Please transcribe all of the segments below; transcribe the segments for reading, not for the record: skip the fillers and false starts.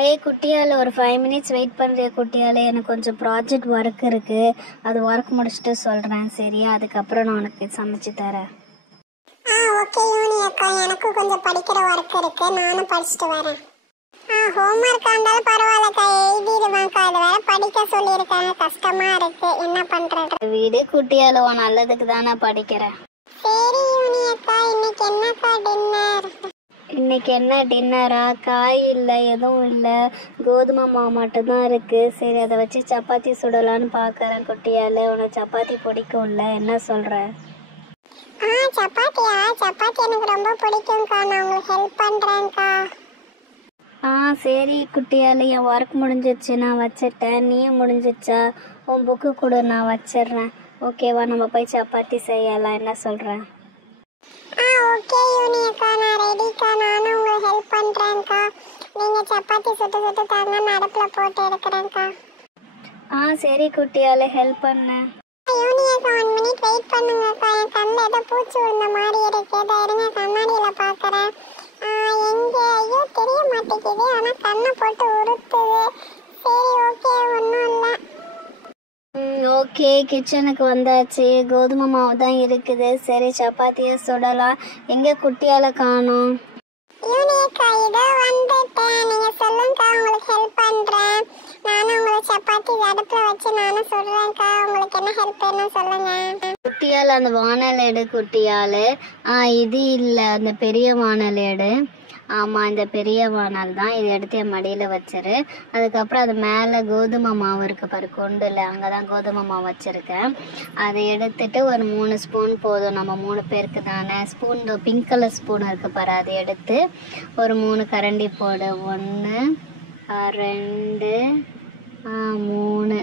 ஏய் குட்டியால் ஒரு 5 minutes wait பண்ணுறிய குட்டியால், எனக்கு கொஞ்சம் ப்ராஜெக்ட் ஒர்க் இருக்குது. அது ஒர்க் முடிச்சுட்டு சொல்கிறேன் சரியா? அதுக்கப்புறம் நான் உனக்கு சமைச்சு தரேன். ஓகே யூனி அக்கா, எனக்கும் கொஞ்சம் படிக்கிற ஒர்க் இருக்கு, நானும் படிச்சுட்டு வரேன். ஹோம்ஒர்க் இருந்தாலும் பரவாயில்லக்கா, எழுதிடுவேன்க்கா. அது வேற படிக்க சொல்லியிருக்காங்க, கஷ்டமா இருக்கு, என்ன பண்றது? வீடு குட்டியால், உன் நல்லதுக்கு தான் நான் படிக்கிறேன். சரி யூனி அக்கா, இன்னைக்கு என்னக்கா டின்னர்? இன்னைக்கு என்ன டின்னரா? காய் இல்லை, எதுவும் இல்லை, கோதுமை மாவு மட்டும்தான் இருக்குது. சரி அதை வச்சு சப்பாத்தி சுடலான்னு பார்க்குறேன் குட்டியால். உனக்கு சப்பாத்தி பிடிக்கும்ல, என்ன சொல்கிற? சப்பாத்தியா? சப்பாத்தி எனக்கு ரொம்ப பிடிக்கும்க்கா, நான் உங்களுக்கு ஹெல்ப் பண்ணுறேன்க்கா. சரி குட்டியால், என் ஒர்க் முடிஞ்சிடுச்சு, நான் வச்சிட்டேன். நீயும் முடிஞ்சிடுச்சா? உன் புக்கு கொடு, நான் வச்சிடுறேன். ஓகேவா? நம்ம போய் சப்பாத்தி செய்யலாம், என்ன சொல்கிறேன்? ஓகே யூனி அக்கா, நான் ரெடிக்கா. நானும் உங்களுக்கு ஹெல்ப் பண்ணுறேன்க்கா. நீங்கள் சப்பாத்தி சுட்டு சுட்டு தாங்க, நான் அடுப்பில் போட்டு எடுக்கிறேன்க்கா. சரி குட்டியால், ஹெல்ப் பண்ண. யூனி அக்கா 1 மினிட் வெயிட் பண்ணுங்கக்கா, என் கண்ணில் ஏதோ பூச்சி விழுந்த மாதிரி இருக்கு. இதை இருங்க, கண்ணாடியில் பார்க்குறேன். எங்கே? ஐயோ தெரிய மாட்டேங்குது, ஆனால் கண்ணை போட்டு உறுத்துது. சரி ஓகே, ஒன்றும் இல்லை. ஓகே, கிச்சனுக்கு வந்தாச்சு. கோதுமை மாவு தான் இருக்குது. சரி சப்பாத்தியை சுடலாம். எங்கே குட்டியால் காணோம்? யூனி அக்கா இதோ வந்துட்டேன், நீங்கள் சொல்லுங்கக்கா, உங்களுக்கு ஹெல்ப் பண்ணுறேன். நானும் உங்களுக்கு சப்பாத்தி அடுப்பில் வச்சு நானும் சுடுறேன்க்கா. உங்களுக்கு என்ன ஹெல்ப் வேணும் சொல்லுங்கள். குட்டியால், அந்த வானல் எடு குட்டியால். இது இல்லை, அந்த பெரிய வானல் எடு. ஆமாம், இந்த பெரிய வானல் தான். இதை எடுத்து என் மடியில் வச்சிரு. அதுக்கப்புறம் அது மேலே கோதுமை மாவு இருக்குது பாரு, கொண்டு இல்லை, அங்கே தான் கோதுமை மாவு வச்சுருக்கேன். அதை எடுத்துட்டு ஒரு 3 ஸ்பூன் போதும், நம்ம 3 பேருக்கு தானே. ஸ்பூன் பிங்க் கலர் ஸ்பூன் இருக்குது பாரு, அதை எடுத்து ஒரு 3 கரண்டி போடு. 1 2 3.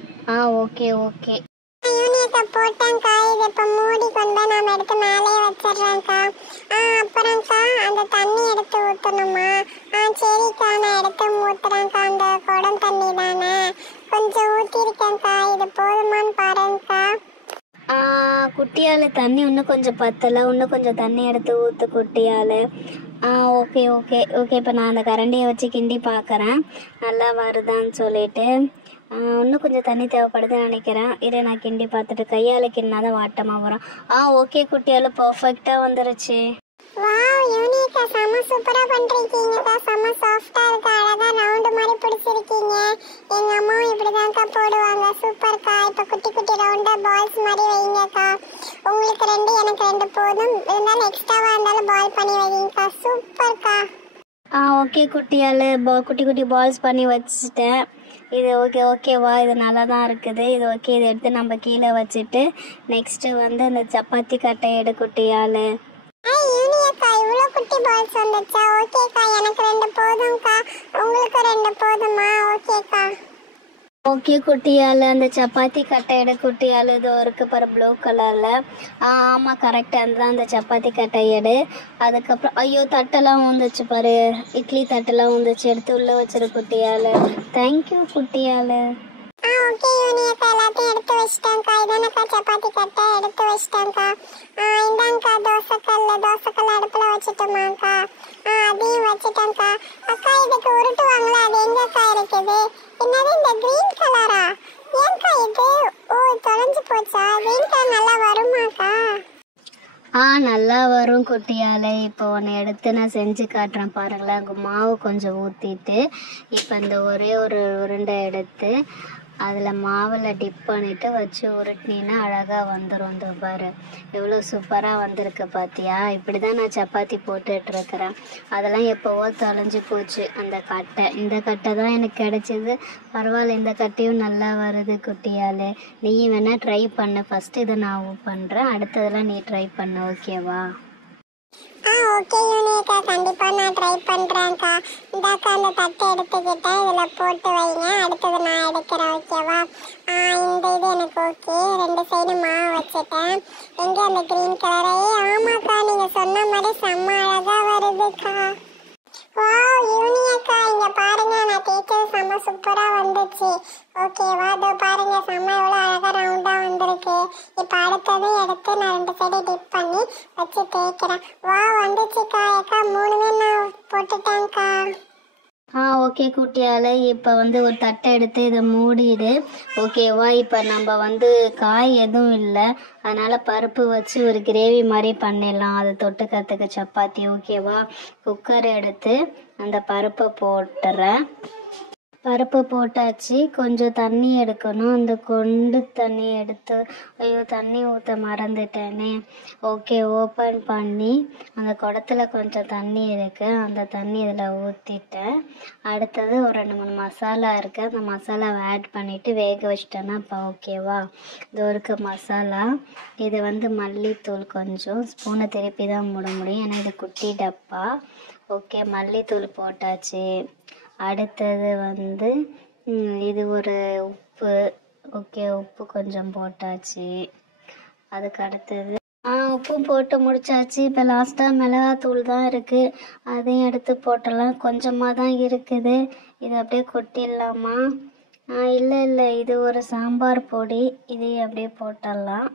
Okay okay. யூனி அக்கா போட்டேன்க்கா. இது இப்போ மூடி கொண்டு நாம் எடுத்து மேலே வச்சிடுறேன்க்கா. அப்புறம்க்கா அந்த தண்ணி எடுத்து ஊற்றணுமா? சரிக்கா, நான் எடுத்து ஊற்றுறேன்க்கா. அந்த குடம் தண்ணி தானே, கொஞ்சம் ஊற்றிருக்கேன்க்கா. இது போதுமான்னு பாருங்கக்கா. குட்டியால், தண்ணி இன்னும் கொஞ்சம் பத்தலை, இன்னும் கொஞ்சம் தண்ணி எடுத்து ஊற்று குட்டியால். Okay okay okay. இப்போ நான் அந்த கரண்டியை வச்சு கிண்டி பார்க்குறேன் நல்லா வருதான்னு சொல்லிட்டு. இன்னும் கொஞ்சம் தண்ணி தேவைப்படுதுன்னு நினைக்கிறேன். இதை நான் கிண்டி பார்த்துட்டு, கையால் கிண்டினா தான் வாட்டமாக வரும். ஓகே குட்டியால், பர்ஃபெக்டாக வந்துருச்சு. வாவ் யூனி அக்கா, செம சூப்பரா பண்றீங்கக்கா. செம சாஃப்டா இருக்கு, அழகா ரவுண்ட் மாதிரி பிடிச்சிருக்கீங்க. எங்க அம்மாவும் இப்படிதான்க்கா போடுவாங்க. சூப்பர்க்கா. இப்போ குட்டி குட்டி ரவுண்டா பால்ஸ் மாதிரி வைங்கக்கா. உங்களுக்கு 2, எனக்கு 2 போதும். இருந்தாலும் எக்ஸ்ட்ராவா இருந்தாலும் பால் பண்ணி வைங்கக்கா. சூப்பர்க்கா. ஓகே குட்டியால், குட்டி குட்டி பால்ஸ் பண்ணி வச்சுட்டேன். இது ஓகேவா? இது நல்லா தான் இருக்குது. இது ஓகே. இதை எடுத்து நம்ம கீழே வச்சுட்டு நெக்ஸ்ட்டு வந்து அந்த சப்பாத்தி கட்டை எடு குட்டியால். யூனி அக்கா, இவ்வளோ குட்டி பால்ஸ் வந்துச்சா? ஓகேக்கா, எனக்கு 2 போதும்க்கா. உங்களுக்கு 2 போதுமா? ஓகேக்கா. ஓகே குட்டியால், அந்த சப்பாத்தி கட்டை எடு குட்டியால். இது இருக்கு பாரு ப்ளூ கலரில். ஆமாம் கரெக்டாக இருந்தால் அந்த சப்பாத்தி கட்டை எடு. அதுக்கப்புறம் ஐயோ தட்டெல்லாம் ஊந்துச்சு பாரு, இட்லி தட்டெல்லாம் ஊந்துச்சு, எடுத்து உள்ளே வச்சிரு குட்டியால். தேங்க்யூ குட்டியால். ஓகே யூனி அக்கா, எல்லாத்தையும் எடுத்து வச்சிட்டேன்க்கா. இதானக்கா சப்பாத்தி கட்டை, எடுத்து வச்சிட்டேன்க்கா. இந்தாங்கக்கா தோசைக்கல் அடுப்பில் வச்சுட்டோமாக்கா? அதையும் வச்சுட்டேன்க்கா. அக்கா இதுக்கு உருட்டுவாங்களா, அது எங்கக்கா இருக்குது? என்னது இந்த க்ரீன் கலரா? ஏன்க்கா இது? தொலைஞ்சு போச்சா? க்ரீன் கலர் நல்லா வருமாக்கா? நல்லா வரும் குட்டியால். இப்போ ஒன்று எடுத்து நான் செஞ்சு காட்டுறேன் பாருங்களேன். மாவு கொஞ்சம் ஊற்றிட்டு இப்போ இந்த ஒரே ஒரு உருண்டை எடுத்து அதில் மாவில் டிப் பண்ணிவிட்டு வச்சு உருட்டினீன்னா அழகாக வந்துடும். இந்த பாரு எவ்வளோ சூப்பராக வந்திருக்கு பார்த்தியா? இப்படி தான் நான் சப்பாத்தி போட்டுட்ருக்கிறேன். அதெல்லாம் எப்போவோ தொலைஞ்சி போச்சு அந்த கட்டை. இந்த கட்டை தான் எனக்கு கிடச்சிது. பரவாயில்ல, இந்த கட்டையும் நல்லா வருது குட்டியால். நீ வேணால் ட்ரை பண்ணு. ஃபஸ்ட்டு இதை நான் பண்ணுறேன், அடுத்ததெல்லாம் நீ ட்ரை பண்ணு. ஓகேவா? ஓகே யூனி அக்கா, கண்டிப்பாக நான் ட்ரை பண்ணுறேன்க்கா. இந்தாக்கா அந்த தட்டை எடுத்துக்கிட்டேன், இதில் போட்டு வைங்க. அடுத்தது நான் எடுக்கிறேன். ஓகேவா? இந்த இது எனக்கு ஓகே. 2 சைடு மாவு வச்சுட்டேன். எங்கே அந்த க்ரீன் கலரே? ஆமாக்கா, நீங்கள் சொன்ன மாதிரி செம்ம அழகாக வருதுக்கா. வாவ் யூனி அக்கா, இங்கே பாருங்க, நான் தேய்ச்சது செம்ம சூப்பராக வந்துச்சு. ஓகேவா? இதோ பாருங்க, செம்ம எவ்வளோ அழகாக ரவுண்டாக வந்திருக்கு. இப்போ அடுத்தது எடுத்து நான் 2 சைடு டிப் பண்ணி வச்சு தேய்க்கிறேன். வந்துச்சுக்கா. அக்கா 3மே நான் போட்டுட்டேன்க்கா. ஓகே குட்டியால் இப்போ வந்து ஒரு தட்டை எடுத்து இதை மூடிடு. ஓகேவா? இப்போ நம்ம காய் எதுவும் இல்லை, அதனால் பருப்பு வச்சு ஒரு கிரேவி மாதிரி பண்ணிடலாம். அதை தொட்டுக்கிறதுக்கு சப்பாத்தி. ஓகேவா? குக்கர் எடுத்து அந்த பருப்பை போட்டுறேன். பருப்பு போட்டாச்சு. கொஞ்சம் தண்ணி எடுக்கணும். அந்த கொண்டு தண்ணி எடுத்து, ஐயோ தண்ணி ஊற்ற மறந்துட்டேனே. ஓகே, ஓப்பன் பண்ணி அந்த குடத்துல கொஞ்சம் தண்ணி இருக்குது, அந்த தண்ணி இதில் ஊற்றிட்டேன். அடுத்தது ஒரு 2-3 மசாலா இருக்குது, அந்த மசாலாவை ஆட் பண்ணிவிட்டு வேக வச்சிட்டேன்னா இப்போ ஓகேவா? இது ஒரு மசாலா. இது மல்லித்தூள் கொஞ்சம், ஸ்பூனை திருப்பி தான் மூட முடியும் ஏன்னா இது குட்டி டப்பா. ஓகே, மல்லித்தூள் போட்டாச்சு. அடுத்தது இது ஒரு உப்பு. ஓகே, உப்பு கொஞ்சம் போட்டாச்சு. அதுக்கு அடுத்தது உப்பும் போட்டு முடிச்சாச்சு. இப்போ லாஸ்ட்டாக மிளகாத்தூள் தான் இருக்குது, அதையும் எடுத்து போட்டலாம். கொஞ்சமாக தான் இருக்குது, இதை அப்படியே கொட்டிடலாமா? இல்லை, இது ஒரு சாம்பார் பொடி, இதையும் அப்படியே போட்டுடலாம்.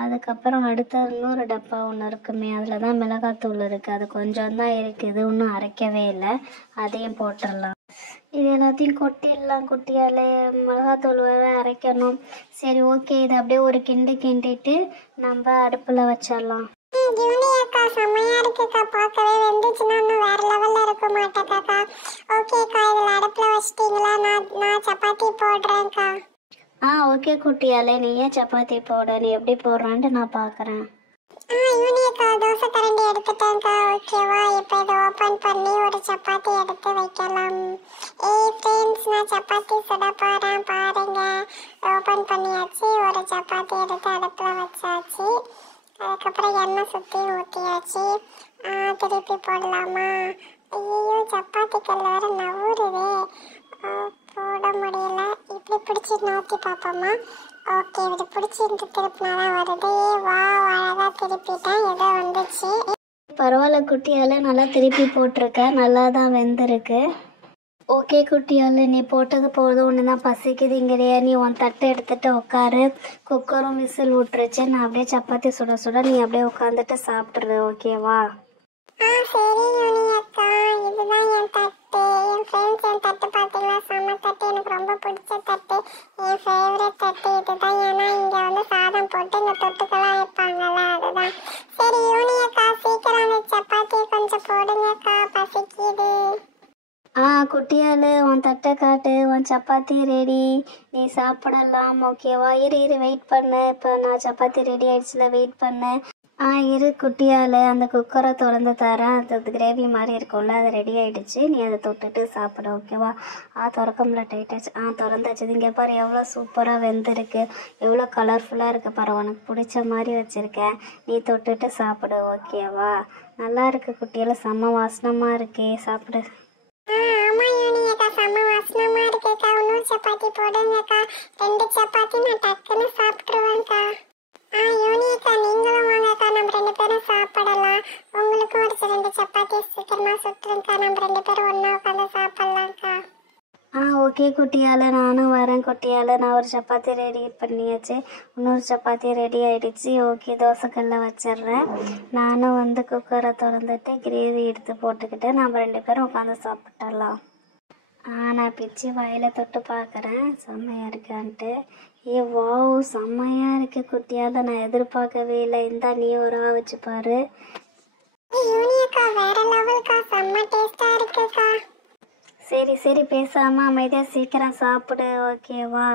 அதுக்கப்புறம் அடுத்தது இன்னொரு டப்பா ஒன்று இருக்குமே, அதில் தான் மிளகாத்தூள் இருக்குது, அது கொஞ்சம் தான் இருக்குது, இன்னும் அரைக்கவே இல்லை, அதையும் போட்டுடலாம். இது எல்லாத்தையும் கொட்டிடலாம் குட்டியால். மிளகாத்தூள் வேறு அரைக்கணும். சரி ஓகே, இது அப்படியே ஒரு கிண்டிட்டு நம்ம அடுப்பில் வச்சிடலாம். ஜூனியர்க்கா செம்மையா இருக்குக்கா, பார்க்கவே வெந்துச்சுன்னா இன்னும் வேற லெவல்ல இருக்க மாட்டேக்காக்கா. ஓகேக்கா, இதில் அடுப்பில் வச்சிட்டீங்களா? நான் சப்பாத்தி போடுறேன்க்கா. ஓகே குட்டியாலே, நீ ஏன் சப்பாத்தி போட, நீ எப்படி போடுறான்ட்டு நான் பார்க்குறேன். யூனியக்கா தோசை கரண்டி எடுத்துட்டேன்க்கா. ஓகேவா? இப்போ இதை ஓப்பன் பண்ணி ஒரு சப்பாத்தி எடுத்து வைக்கலாம். ஃப்ரெண்ட்ஸ், நான் சப்பாத்தி சுட போகிறேன் பாருங்க. ஓப்பன் பண்ணியாச்சு, ஒரு சப்பாத்தி எடுத்து அடுப்பில் வச்சாச்சு. அதுக்கப்புறம் எண்ணெய் சுற்றி ஊற்றியாச்சு. திருப்பி போடலாமா? ஐயோ, சப்பாத்தி கல் வேறு நவுறுதே, போட முடியல. இப்படி பிடிச்சி நோக்கி பார்ப்போமா? ஓகே, இப்படி பிடிச்சி திருப்பினாதான் வருது. வா, அழகாக திருப்பிட்டேன், ஏதோ வந்துச்சு. பரவாயில்ல குட்டியால், நல்லா திருப்பி போட்டிருக்க, நல்லா தான் வெந்திருக்கு. ஓகே குட்டியால், நீ போட்டது போதும், ஒன்று தான் பசிக்குது இங்கேயே. நீ உன் தட்டை எடுத்துகிட்டு உட்காரு. குக்கரும் விசில் விட்டுருச்சு, நான் அப்படியே சப்பாத்தி சுட சுட நீ அப்படியே உட்காந்துட்டு சாப்பிட்ரு. ஓகேவா? சரி யூனியக்கா, இதுதான் என் தட்டு. என் ஃப்ரெண்ட்ஸ் என் தட்டு பார்த்தீங்களா? செம்ம தட்டு, எனக்கு ரொம்ப பிடிச்ச தட்டு, என் ஃபேவரட் தட்டு இதுதான். ஏன்னா இங்கே சாதம் போட்டு இந்த தொட்டுக்கெல்லாம் வைப்பாங்கல்ல, அதுதான். சரி யூனியக்கா, சீக்கிரம் அந்த சப்பாத்தியை கொஞ்சம் போடுங்கக்கா, பசிக்குது. குட்டியால், உன் தட்டை காட்டு, உன் சப்பாத்தி ரெடி, நீ சாப்பிடலாம். ஓகேவா? இரு வெயிட் பண்ணு. இப்போ நான் சப்பாத்தி ரெடி ஆயிடுச்சுல, வெயிட் பண்ணு. இரு குட்டியால், அந்த குக்கரை திறந்து தரேன். அது கிரேவி மாதிரி இருக்கும்ல, அது ரெடி ஆகிடுச்சு, நீ அதை தொட்டுட்டு சாப்பிடு. ஓகேவா? திறக்கம்ல, டைட்டாச்சு. திறந்தாச்சு. இங்கே பாரு, எவ்வளோ சூப்பராக வெந்திருக்கு, எவ்வளோ கலர்ஃபுல்லாக இருக்குது பாரு. உனக்கு பிடிச்ச மாதிரி வச்சுருக்கேன், நீ தொட்டுட்டு சாப்பிடு. ஓகேவா? நல்லா இருக்குது குட்டியால், செம்ம வாசனமாக இருக்கே, சாப்பிடு. ஆமா யூனியக்கா, செம்ம வாசனமாக இருக்குக்கா. இன்னொரு சப்பாத்தி போடுங்கக்கா, 2 சப்பாத்தி நான் டக்குன்னு சாப்பிட்ருவேன்க்கா. யூனியக்கா, நீங்களும் வாங்கக்கா, நம்ம 2 பேரும் சாப்பிடலாம். உங்களுக்கும் ஒரு 2 சப்பாத்தி சீக்கிரமா சுட்டுருங்கக்கா, நம்ம 2 பேரும் ஒன்றா உட்காந்து சாப்பிட்லாம்க்கா. ஓகே குட்டியால், நானும் வரேன் குட்டியால். நான் ஒரு சப்பாத்தி ரெடி பண்ணியாச்சு, இன்னொரு சப்பாத்தி ரெடி ஆகிடுச்சு. ஓகே, தோசைக்கல்ல வச்சிட்றேன். நானும் குக்கரை திறந்துட்டு கிரேவி எடுத்து போட்டுக்கிட்டேன், நம்ம 2 பேரும் உட்காந்து சாப்பிட்டலாம். நான் பிச்சு வாயில் தொட்டு பார்க்குறேன், செம்மையாக இருக்கான்ட்டு. வாவ், செம்மையாக இருக்குது குட்டியால், நான் எதிர்பார்க்கவே இல்லை. இந்தா, நீ ஒரு வச்சு பாரு. யூனியக்கா, வேற லெவல்க்கா, செம்ம டேஸ்ட்டாக இருக்குக்கா. சரி பேசாமல் அமைதியாக சீக்கிரம் சாப்பிடு. ஓகேவா?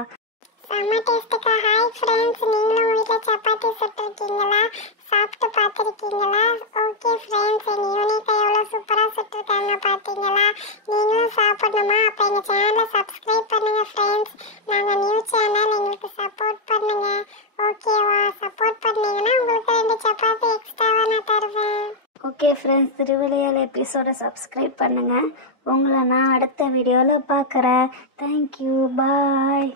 செம்ம டேஸ்ட்டுக்கா. ஹாய் ஃப்ரெண்ட்ஸ், நீங்களும் வீட்டில் சப்பாத்தி சுட்டுருக்கீங்களா? சாப்பிட்டு பார்த்துருக்கீங்களா? ஓகே ஃப்ரெண்ட்ஸ், எங்கள் யூனிக்கா எவ்வளோ சூப்பராக சுட்டுருக்காங்க பார்த்தீங்களா? நீங்களும் சாப்பிடணுமா? அப்போ எங்கள் சேனலை சப்ஸ்கிரைப் பண்ணுங்கள் ஃப்ரெண்ட்ஸ். நாங்கள் நியூ சேனல், எங்களுக்கு சப்போர்ட் பண்ணுங்கள். ஓகேவா? சப்போர்ட் பண்ணீங்கன்னா உங்களுக்கு 2 சப்பாத்தி எக்ஸ்ட்ராவாக நான் தருவேன். ஓகே ஃப்ரெண்ட்ஸ், திருவிளையாடல் எபிசோடை சப்ஸ்கிரைப் பண்ணுங்கள். உங்களை நான் அடுத்த வீடியோவில் பார்க்குறேன். தேங்க்யூ, பாய்.